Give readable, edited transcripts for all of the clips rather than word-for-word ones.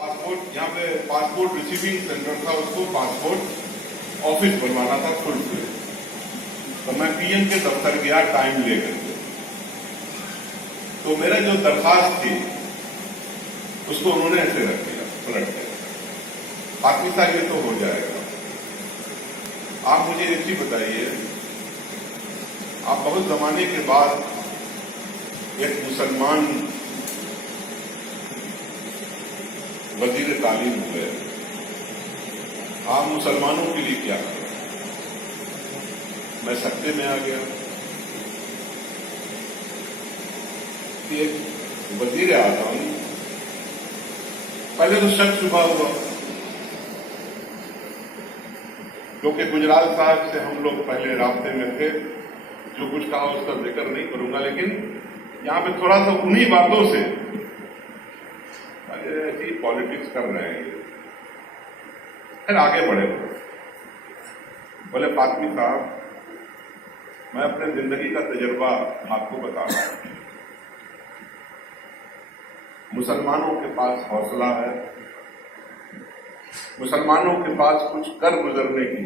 Passport यहाँ पे passport receiving centre था, उसको पासपोर्ट ऑफिस बनवाना था फुल पे। तो मैं पीएम के दफ्तर गया टाइम लेकर के। तो मेरा जो दरखास्त थी उसको उन्होंने ऐसे रख दिया पलट के। बाकी साहब ये तो हो जाएगा। आप मुझे एक चीज बताइए, आप बहुत जमाने के बाद एक मुसलमान वजीर तालीम हो गए, आप मुसलमानों के लिए क्या करें? मैं सत्ते में आ गया कि एक वजीर आजम, पहले तो शक शुबा हुआ क्योंकि गुजराल साहब से हम लोग पहले रास्ते में थे। जो कुछ कहा उसका जिक्र नहीं करूंगा, लेकिन यहां पे थोड़ा सा उन्हीं बातों से ऐसी पॉलिटिक्स कर रहे हैं। फिर आगे बढ़े, बोले फातमी साहब, मैं अपने जिंदगी का तजुर्बा आपको बता रहा हूं। मुसलमानों के पास हौसला है, मुसलमानों के पास कुछ कर गुजरने की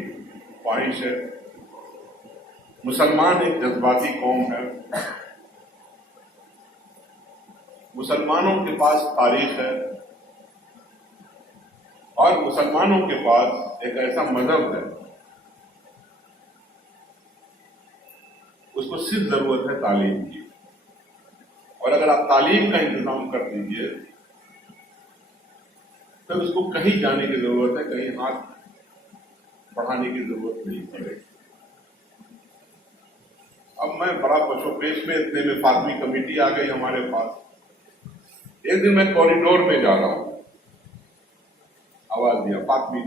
ख्वाहिश है। मुसलमान एक जज्बाती कौम है। मुसलमानों के पास तारीख है और मुसलमानों के पास एक ऐसा मजहब है, उसको सिर्फ जरूरत है तालीम की। और अगर आप तालीम का इंतजाम कर दीजिए तब उसको कहीं जाने की जरूरत है, कहीं हाथ बढ़ाने की जरूरत नहीं पड़ेगी। अब मैं बड़ा पशुपेश में, इतने में फातमी कमेटी आ गई हमारे पास। एक दिन मैं कॉरिडोर में जा रहा हूं, आवाज दिया, फातमी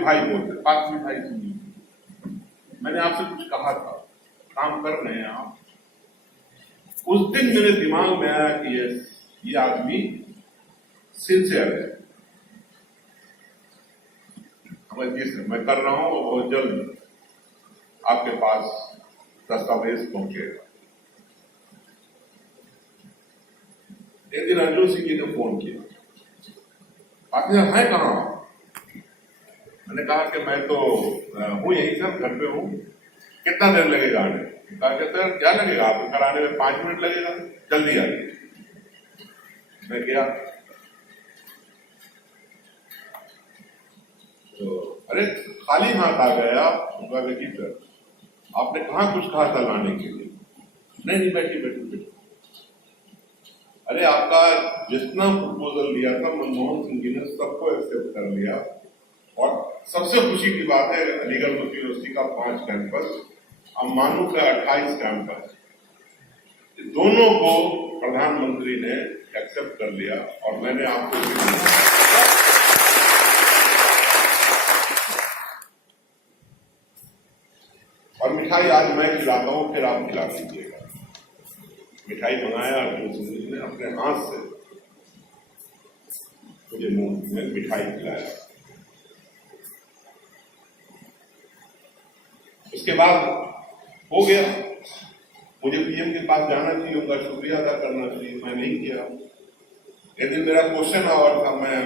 भाई बोलते, फातमी भाई सुनिए, मैंने आपसे कुछ कहा था, काम कर रहे हैं आप? उस दिन मेरे दिमाग में आया कि ये आदमी सिंसियर है। मैं कर रहा हूं और बहुत जल्द आपके पास दस्तावेज पहुंचेगा। एक दिन अर्जुन सिंह जी ने फोन किया, आपने है कहां? मैंने कहा कि मैं तो हूं यहीं सर, घर पे हूं। कितना देर लगेगा आने? कहा कि सर क्या लगेगा, आपको घर आने में 5 मिनट लगेगा, जल्दी आइए। मैं गया तो अरे खाली हाथ आ गया। उनका देखिए सर, आपने कहां कुछ कहा था लाने के लिए? नहीं, बैठी। अरे आपका जितना प्रपोजल लिया था मनमोहन सिंह जी ने सबको एक्सेप्ट कर लिया। और सबसे खुशी की बात है, अलीगढ़ मुस्लिम यूनिवर्सिटी का 5 कैंपस, अम्मानू का 28 कैंपस, दोनों को प्रधानमंत्री ने एक्सेप्ट कर लिया। और मैंने आपको और मिठाई आज मैं खिलाता हूं, फिर आप खिला दीजिएगा। मिठाई मंगाया अर्जुन सिंह जी ने, अपने हाथ से मुझे मुंह में मिठाई खिलाया। उसके बाद हो गया, मुझे पीएम के पास जाना चाहिए, उनका शुक्रिया अदा करना चाहिए, मैं नहीं किया। एक दिन मेरा क्वेश्चन आवर था, मैं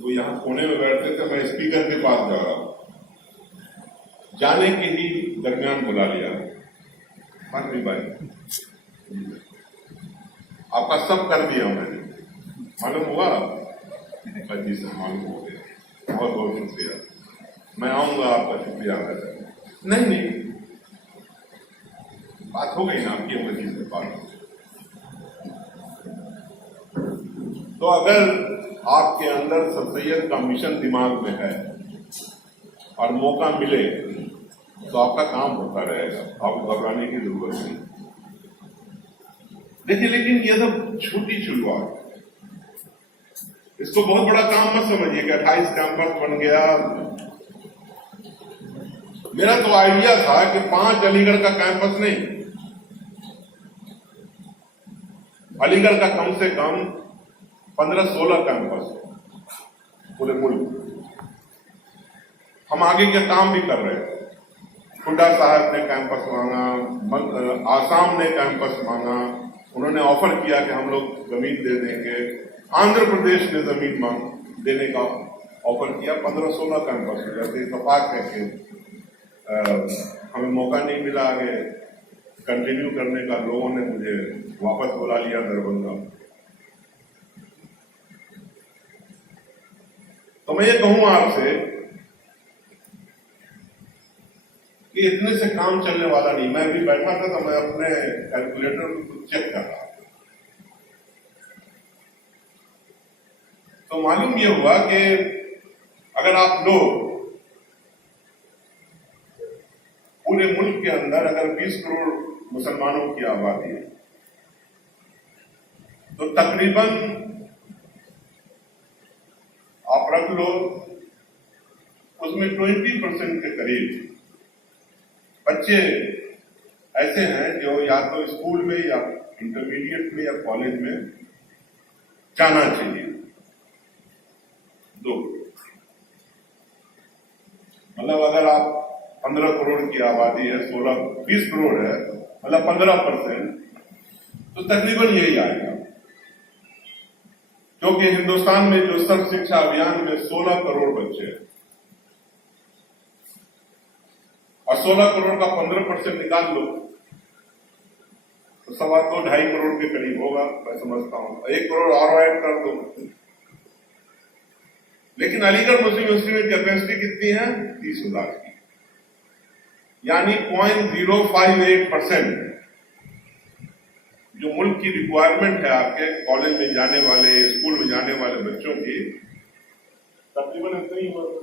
वो यहाँ कोने में बैठते थे, मैं स्पीकर के पास जा रहा हूं, जाने के ही दरमियान बुला लिया, फातमी भाई आपका सब कर दिया मैंने, मालूम हुआ? जी से मालूम हो गया, बहुत बहुत शुक्रिया, मैं आऊंगा आपका शुक्रिया अदा करने। नहीं, बात हो गई ना आपकी अमर जी से बात। तो अगर आपके अंदर सर सैयद का मिशन दिमाग में है और मौका मिले तो आपका काम होता रहेगा, आपको घबराने की जरूरत नहीं। देखिए, लेकिन ये सब छोटी शुरुआत है, इसको बहुत बड़ा काम मत समझिए कि 28 कैंपस बन गया। मेरा तो आइडिया था कि 5 अलीगढ़ का कैंपस नहीं, अलीगढ़ का कम से कम 15-16 कैंपस पूरे मुल्क। हम आगे के काम भी कर रहे थे। हुड्डा साहब ने कैंपस मांगा, आसाम ने कैंपस मांगा, उन्होंने ऑफर किया कि हम लोग जमीन दे देंगे। आंध्र प्रदेश ने जमीन मांगी। देने का ऑफर किया। 15-16 कैंपस हो जाते इतफाक है कि हमें मौका नहीं मिला आगे कंटिन्यू करने का। लोगों ने मुझे वापस बुला लिया दरभंगा। तो मैं ये कहूं आपसे कि इतने से काम चलने वाला नहीं। मैं भी बैठा था तो मैं अपने कैलकुलेटर को चेक कर रहा था, तो मालूम ये हुआ कि अगर आप लोग पूरे मुल्क के अंदर अगर 20 करोड़ मुसलमानों की आबादी है तो तकरीबन आप रख लो उसमें 20% के करीब बच्चे ऐसे हैं जो या तो स्कूल में या इंटरमीडिएट में या कॉलेज में जाना चाहिए। 2 मतलब अगर आप 15 करोड़ की आबादी है, 20 करोड़ है, मतलब 15%, तो तकरीबन यही आएगा। क्योंकि हिंदुस्तान में जो सर्व शिक्षा अभियान में 16 करोड़ बच्चे हैं और 16 करोड़ का 15% निकाल लो तो 2.25 करोड़ के करीब होगा, मैं समझता हूं। 1 करोड़ और ऐड कर दो। लेकिन अलीगढ़ मुस्लिम यूनिवर्सिटी में कैपेसिटी कितनी है? 30,000 की, यानी 0.058% जो मुल्क की रिक्वायरमेंट है आपके कॉलेज में जाने वाले, स्कूल में जाने वाले बच्चों की, तकरीबन इतना ही होगा।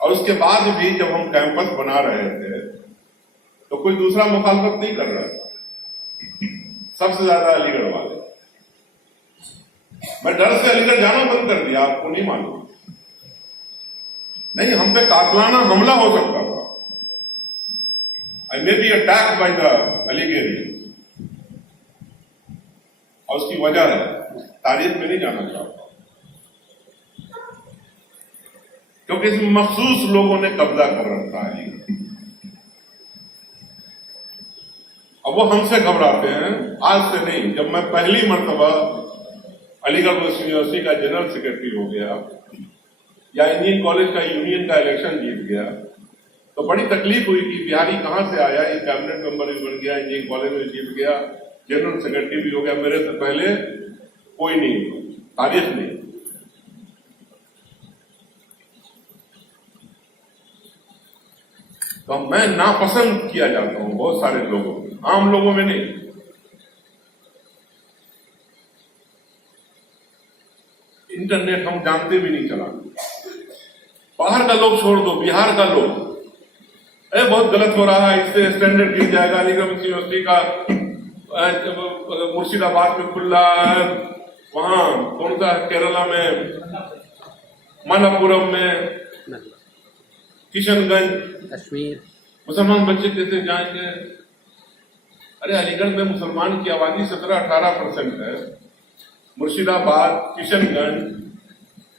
और उसके बाद भी जब हम कैंपस बना रहे थे तो कोई दूसरा मुखालफत नहीं कर रहा था, सबसे ज्यादा अलीगढ़ वाले। मैं डर से अलीगढ़ जाना बंद कर दिया, आपको नहीं मालूम। नहीं, हम पे कातलाना हमला हो सकता था। I may be attacked by the Allegorians, और उसकी वजह है, तारीख में नहीं जाना चाहता क्योंकि इसमें मखसूस लोगों ने कब्जा कर रखा है। अब वो हमसे घबराते हैं, आज से नहीं। जब मैं पहली मर्तबा अलीगढ़ मुस्लिम यूनिवर्सिटी का जनरल सेक्रेटरी हो गया या इंजीनियरिंग कॉलेज का यूनियन का इलेक्शन जीत गया तो बड़ी तकलीफ हुई कि बिहारी कहां से आया, ये कैबिनेट मेंबर भी बन गया, इंजीनियरिंग कॉलेज में जीत गया, जनरल सेक्रेटरी भी हो गया। मेरे से पहले कोई नहीं, तारीफ नहीं। तो मैं नापसंद किया जाता हूं बहुत सारे लोगों में, आम लोगों में नहीं। इंटरनेट हम जानते भी नहीं चला। बाहर का लोग छोड़ दो, बिहार का लोग, अरे बहुत गलत हो रहा है, इससे स्टैंडर्ड गिर जाएगा। अलीगढ़ मुस्लिम यूनिवर्सिटी का मुर्शिदाबाद में खुल रहा है, वहां कौन सा केरला में, मलप्पुरम में, किशनगंज, कश्मीर, मुसलमान बच्चे कैसे जाएंगे? अरे अलीगढ़ में मुसलमान की आबादी 17-18% है। मुर्शिदाबाद, किशनगंज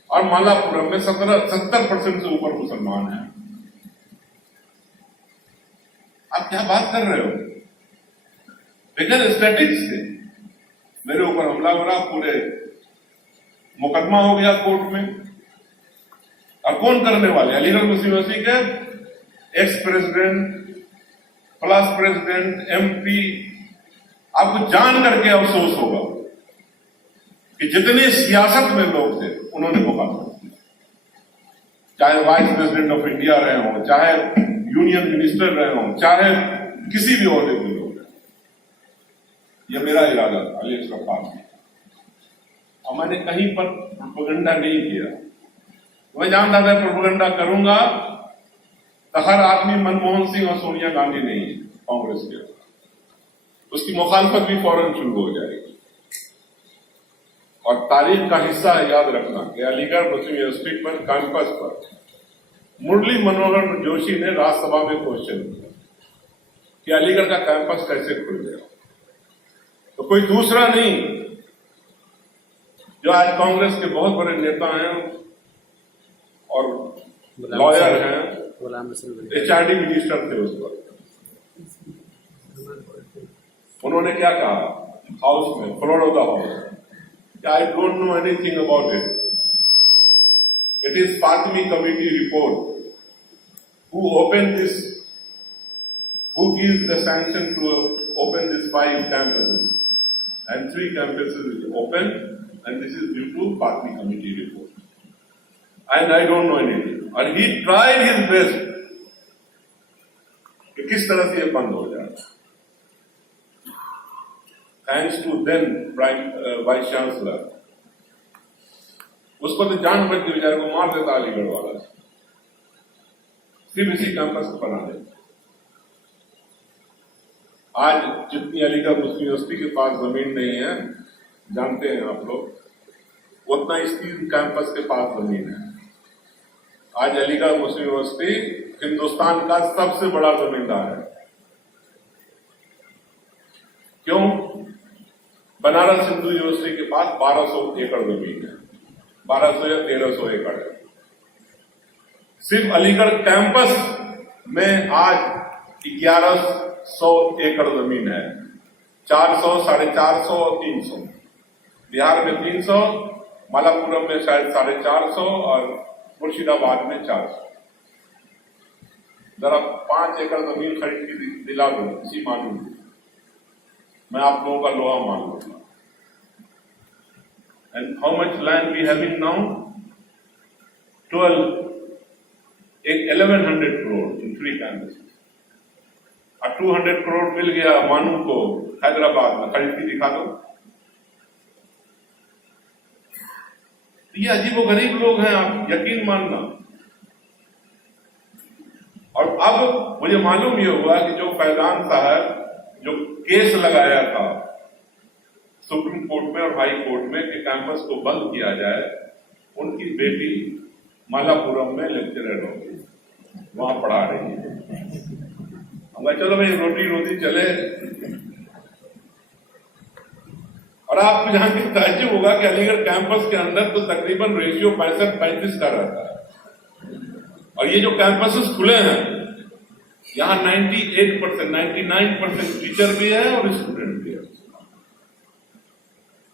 और मलप्पुरम में 70% से ऊपर मुसलमान हैं। आप क्या बात कर रहे हो? बगैर स्टैटिक्स से मेरे ऊपर हमला हो रहा, पूरे मुकदमा हो गया कोर्ट में। और कौन करने वाले? अलीगढ़ मुस्लिम यूनिवर्सिटी के ex president, plus president, MP। आपको जान करके अफसोस होगा कि जितने सियासत में लोग थे उन्होंने मुखालफत की, चाहे वाइस प्रेसिडेंट ऑफ इंडिया रहे हों, चाहे यूनियन मिनिस्टर रहे हों, चाहे किसी भी ओहदे के लोग रहे। यह मेरा इरादा था अली अशरफ खान। और मैंने कहीं पर प्रोपेगेंडा नहीं किया। मैं जानता था प्रोपेगेंडा करूंगा तो हर आदमी मनमोहन सिंह और सोनिया गांधी नहीं है कांग्रेस के, उसकी मुखालफत भी फौरन शुरू हो जाएगी। और तारीख का हिस्सा याद रखना कि अलीगढ़ मुस्लिम यूनिवर्सिटी पर कैंपस पर मुरली मनोहर जोशी ने राज्यसभा में क्वेश्चन किया कि अलीगढ़ का कैंपस कैसे खुल गया। तो कोई दूसरा नहीं, जो आज कांग्रेस के बहुत बड़े नेता हैं और लॉयर हैं, HRD मिनिस्टर थे उस पर, उन्होंने क्या कहा हाउस में, floor of the house, I don't know anything about it. It is Fatmi committee report who opened this, who gives the sanction to open these 5 campuses, and 3 campuses is open, and this is due to Fatmi committee report. And I don't know anything. And he tried his best कि किस तरह से ये बंद हो जाए. Thanks to then Vice Chancellor. उसको तो जान बच के बेचारे को मार देता अलीगढ़ वाला, सिर्फ इसी कैंपस को बनाने. आज जितनी अलीगढ़ मुस्लिम यूनिवर्सिटी के पास जमीन नहीं है, जानते हैं आप लोग, उतना इस 3 कैंपस के पास जमीन है. आज अलीगढ़ मुस्लिम यूनिवर्सिटी हिंदुस्तान का सबसे बड़ा जमींदार है. क्यों? बनारस हिंदू यूनिवर्सिटी के पास 1200 एकड़ जमीन है, 1200 या 1300 एकड़ है. सिर्फ अलीगढ़ कैंपस में आज 1100 एकड़ जमीन है. 400, 450 और 300. बिहार में 300, मालापुरम में शायद 450 और मुर्शिदाबाद में 400. जरा 5 एकड़ जमीन खरीद के दिला दो इसी मालूम, मैं आप लोगों का लोहा मान लूंगा. And how much land we having now? 1100 crore in 3 campuses. और 200 करोड़ मिल गया मानू को हैदराबाद में, खरीद के दिखा दो. ये अजीबो गरीब लोग हैं, आप यकीन मानना. और अब मुझे मालूम ये हुआ कि जो फैजान साहब जो केस लगाया था सुप्रीम कोर्ट में और हाई कोर्ट में कि कैंपस को बंद किया जाए, उनकी बेटी मालापुरम में लेक्चरर हो गई, वहां पढ़ा रही है. हम चलो भाई रोटी रोटी चले. और आपको जहां की ताज्जुब होगा कि अलीगढ़ कैंपस के अंदर तो तकरीबन रेशियो 65-35 का रहता है. और ये जो कैंपसेस खुले हैं, यहां 98%, 99% टीचर भी है और स्टूडेंट भी है.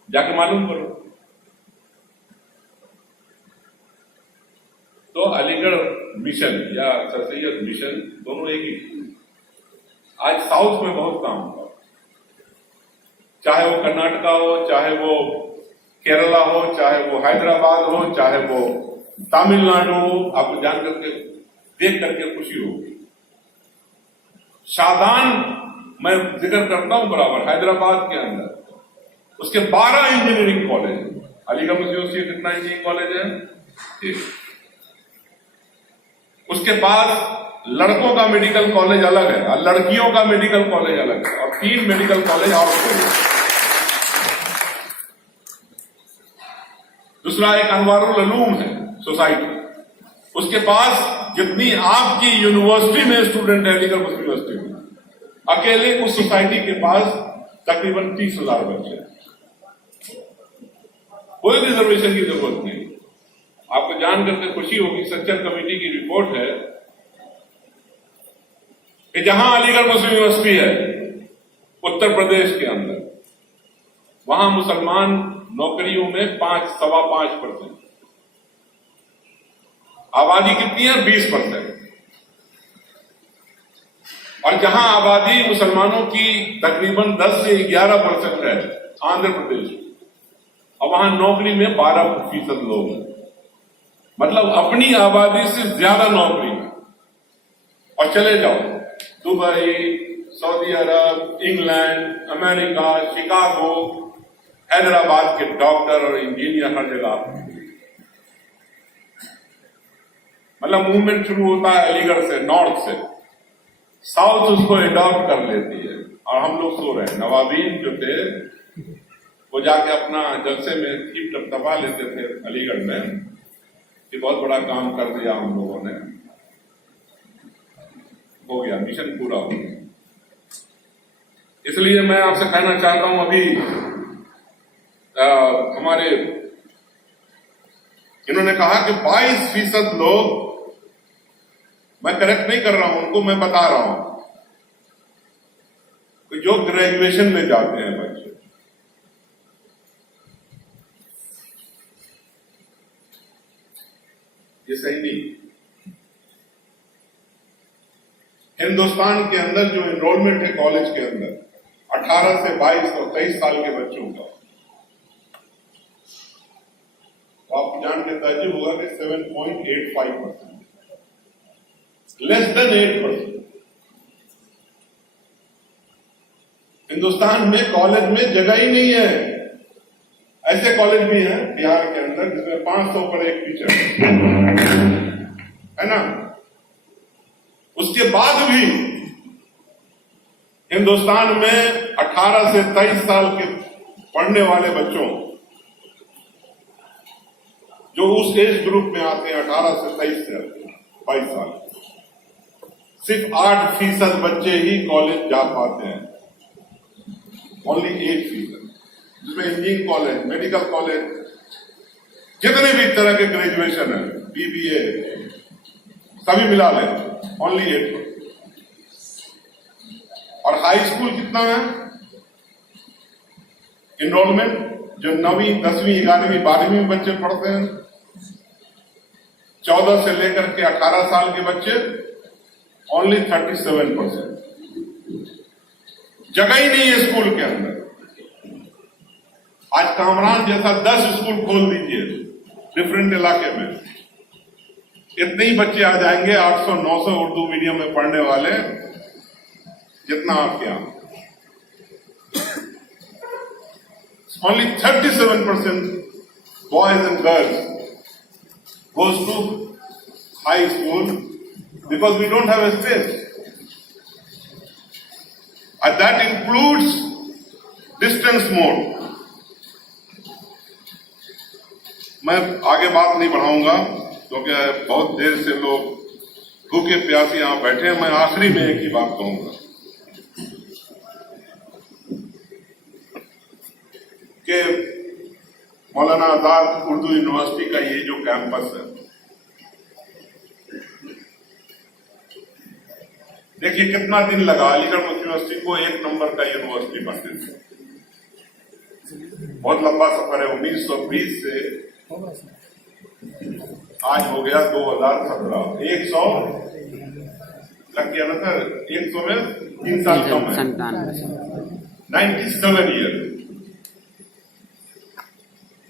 जाके मालूम करो. तो अलीगढ़ मिशन या सर सैयद मिशन दोनों एक ही. आज साउथ में बहुत काम हुआ, चाहे वो कर्नाटका हो, चाहे वो केरला हो, चाहे वो हैदराबाद हो, चाहे वो तमिलनाडु हो. आपको जान करके देख करके खुशी होगी. शादान मैं जिक्र करता हूं बराबर, हैदराबाद के अंदर उसके 12 इंजीनियरिंग कॉलेज है. अलीगढ़ मुस्लिम यूनिवर्सिटी कितना इंजीनियरिंग कॉलेज है? उसके पास लड़कों का मेडिकल कॉलेज अलग है और लड़कियों का मेडिकल कॉलेज अलग है, और 3 मेडिकल कॉलेज और खोले. दूसरा एक अनवारुल उलूम है सोसाइटी, उसके पास जितनी आपकी यूनिवर्सिटी में स्टूडेंट है अलीगढ़ मुस्लिम यूनिवर्सिटी में, अकेले उस सोसाइटी के पास तकरीबन 30,000 बच्चे. कोई रिजर्वेशन की जरूरत नहीं. आपको जान करके खुशी होगी, सच्चर कमेटी की रिपोर्ट है कि जहां अलीगढ़ मुस्लिम यूनिवर्सिटी है उत्तर प्रदेश के अंदर, वहां मुसलमान नौकरियों में 5-5.25%. आबादी कितनी है? 20%. और जहां आबादी मुसलमानों की तकरीबन 10 से 11% है आंध्र प्रदेश, और वहां नौकरी में 12% लोग हैं. मतलब अपनी आबादी से ज्यादा नौकरी में. और चले जाओ दुबई, सऊदी अरब, इंग्लैंड, अमेरिका, शिकागो, हैदराबाद के डॉक्टर और इंजीनियर हर जगह आप. मतलब मूवमेंट शुरू होता है अलीगढ़ से, नॉर्थ से, साउथ उसको एडॉप्ट कर लेती है. और हम लोग सो रहे हैं. नवाबीन जो थे वो जाके अपना जलसे में थीप टपटपा लेते थे अलीगढ़ में कि बहुत बड़ा काम कर दिया हम लोगों ने, हो गया, मिशन पूरा हो गया. इसलिए मैं आपसे कहना चाहता हूं, अभी हमारे इन्होंने कहा कि 22% लोग, मैं करेक्ट नहीं कर रहा हूं उनको, मैं बता रहा हूं कि जो ग्रेजुएशन में जाते हैं बच्चे, ये सही नहीं। हिंदुस्तान के अंदर जो एनरोलमेंट है कॉलेज के अंदर 18 से 22 और 23 साल के बच्चों का, तो आप जान के ताज्जुब होगा कि 7.85%, लेस देन 8%। हिंदुस्तान में कॉलेज में जगह ही नहीं है। ऐसे कॉलेज भी हैं बिहार के अंदर जिसमें 500 पर एक टीचर है ना। उसके बाद भी हिंदुस्तान में 18 से 23 साल के पढ़ने वाले बच्चों, जो उस एज ग्रुप में आते हैं 18 से 23 से 22 साल, सिर्फ 8% बच्चे ही कॉलेज जा पाते हैं। ओनली 8%, जिसमें इंजीनियरिंग कॉलेज, मेडिकल कॉलेज, जितने भी तरह के ग्रेजुएशन है, BBA सभी मिला लें, ओनली 8%। और हाई स्कूल कितना है एनरोलमेंट? जो 9वीं, 10वीं, 11वीं, 12वीं में बच्चे पढ़ते हैं, 14 से लेकर के 18 साल के बच्चे, ओनली 37%। जगह ही नहीं है स्कूल के अंदर। आज कामरान जैसा 10 स्कूल खोल दीजिए डिफरेंट इलाके में, इतने ही बच्चे आ जाएंगे 800-900 उर्दू मीडियम में पढ़ने वाले, जितना आपके यहां। Only 37% boys and girls goes to high school because we don't have a space. And that includes distance mode. मैं आगे बात नहीं बढ़ाऊंगा क्योंकि बहुत देर से लोग भूखे प्यासे यहां बैठे हैं। मैं आखिरी में एक ही बात कहूंगा कि मौलाना आजाद उर्दू यूनिवर्सिटी का ये जो कैंपस है, देखिए कितना दिन लगा अलीगढ़ यूनिवर्सिटी को 1 नंबर का यूनिवर्सिटी बनने से। बहुत लंबा सफर है। 1920 से आज हो गया 2017, 100 लग गया ना सर, 100 में 3 साल कम है, 97 ईयर।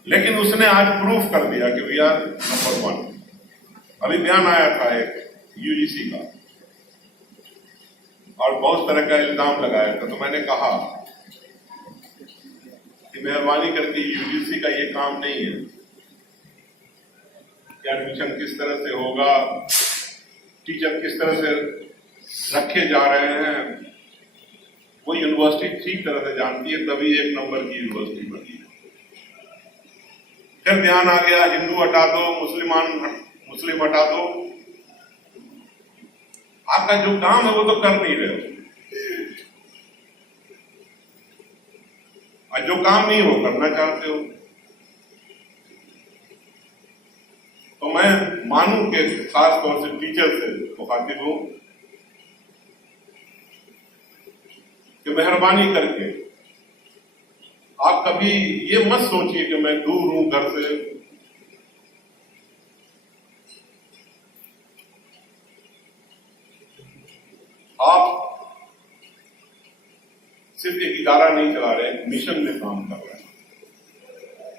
लेकिन उसने आज प्रूफ कर दिया कि वी आर नंबर 1। अभी बयान आया था एक UGC का और बहुत तरह का इल्जाम लगाया था, तो मैंने कहा कि मेहरबानी करके UGC का ये काम नहीं है कि एडमिशन किस तरह से होगा, टीचर किस तरह से रखे जा रहे हैं। वो यूनिवर्सिटी ठीक तरह से जानती है, तभी 1 नंबर की यूनिवर्सिटी बनी है। फिर ध्यान आ गया हिंदू हटा दो, मुस्लिम हटा दो। आपका जो काम है वो तो कर नहीं रहे हो, और जो काम नहीं हो करना चाहते हो। तो मैं मानूं कि खास तौर से टीचर से मुखातिब हूं कि मेहरबानी करके आप कभी ये मत सोचिए कि मैं दूर हूं घर से। आप सिर्फ एक इदारा नहीं चला रहे, मिशन में काम कर रहे हैं,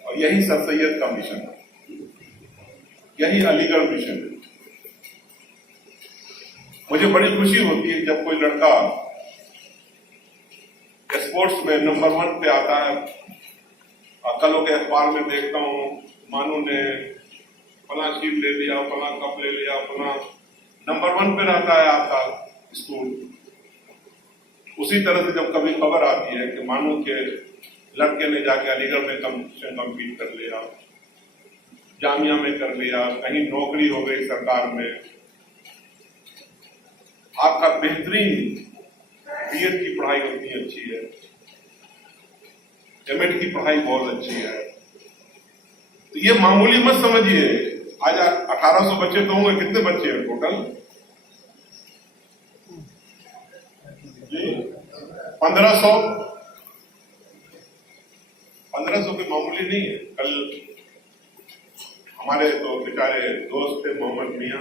और यही सर सैयद का मिशन है, यही अलीगढ़ मिशन है। मुझे बड़ी खुशी होती है जब कोई लड़का स्पोर्ट्स में नंबर 1 पे आता है। कल के अखबार में देखता हूं मानू ने फला चीज ले लिया, फला कप ले लिया, फला नंबर 1 पे रहता है आपका स्कूल। उसी तरह से जब कभी खबर आती है कि मानू के लड़के ने जाके अलीगढ़ में कंपटीशन कम्पीट कर लिया, जामिया में कर लिया, कहीं नौकरी हो गई सरकार में, आपका बेहतरीन BEd की पढ़ाई उतनी अच्छी है, MAd की पढ़ाई बहुत अच्छी है, तो ये मामूली मत समझिए। आज 1800 बच्चे तो होंगे, कितने बच्चे हैं टोटल? जी 1500 कोई मामूली नहीं है। कल हमारे तो बेचारे दोस्त थे मोहम्मद मियाँ,